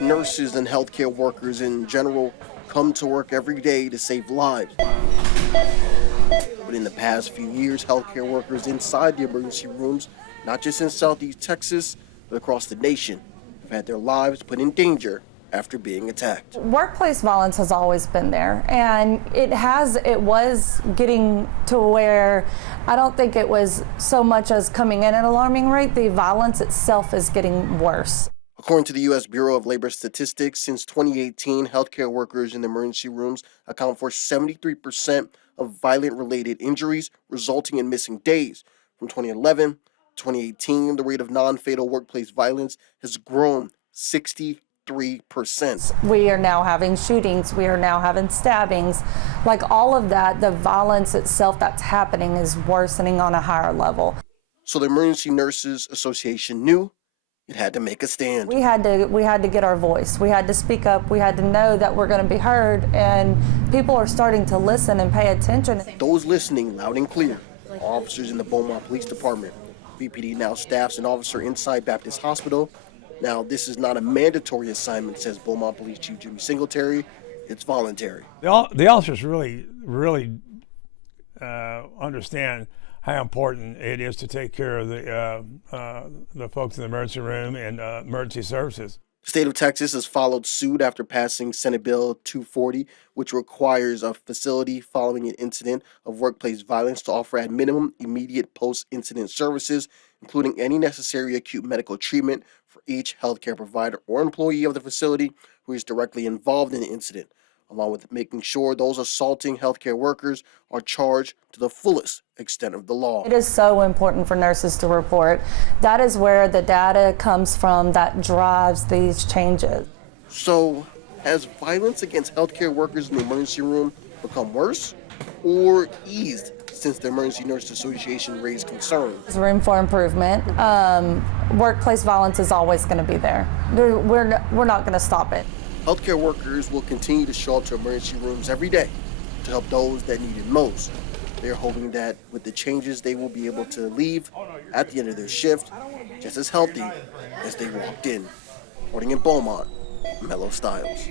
Nurses and healthcare workers in general come to work every day to save lives. But in the past few years, healthcare workers inside the emergency rooms, not just in Southeast Texas, but across the nation, have had their lives put in danger after being attacked. Workplace violence has always been there, and it was getting to where I don't think it was so much as coming in at an alarming rate. The violence itself is getting worse. According to the U.S. Bureau of Labor Statistics, since 2018, healthcare workers in the emergency rooms account for 73% of violent-related injuries, resulting in missing days. From 2011 to 2018, the rate of non-fatal workplace violence has grown 63%. We are now having shootings, we are now having stabbings. Like all of that, the violence itself that's happening is worsening on a higher level. So the Emergency Nurses Association knew it had to make a stand. We had to get our voice. We had to speak up. We had to know that we're going to be heard, and people are starting to listen and pay attention. Those listening loud and clear are officers in the Beaumont Police Department. BPD now staffs an officer inside Baptist Hospital. Now, this is not a mandatory assignment, says Beaumont Police Chief Jimmy Singletary. It's voluntary. The officers really understand how important it is to take care of the folks in the emergency room and emergency services. The state of Texas has followed suit after passing Senate Bill 240, which requires a facility following an incident of workplace violence to offer at minimum immediate post-incident services, including any necessary acute medical treatment for each healthcare provider or employee of the facility who is directly involved in the incident, along with making sure those assaulting healthcare workers are charged to the fullest extent of the law. It is so important for nurses to report. That is where the data comes from that drives these changes. So, has violence against healthcare workers in the emergency room become worse or eased since the Emergency Nurses Association raised concerns? There's room for improvement. Workplace violence is always going to be there. We're not going to stop it. Healthcare workers will continue to show up to emergency rooms every day to help those that need it most. They're hoping that with the changes, they will be able to leave at the end of their shift just as healthy as they walked in. Reporting in Beaumont, Mello Styles.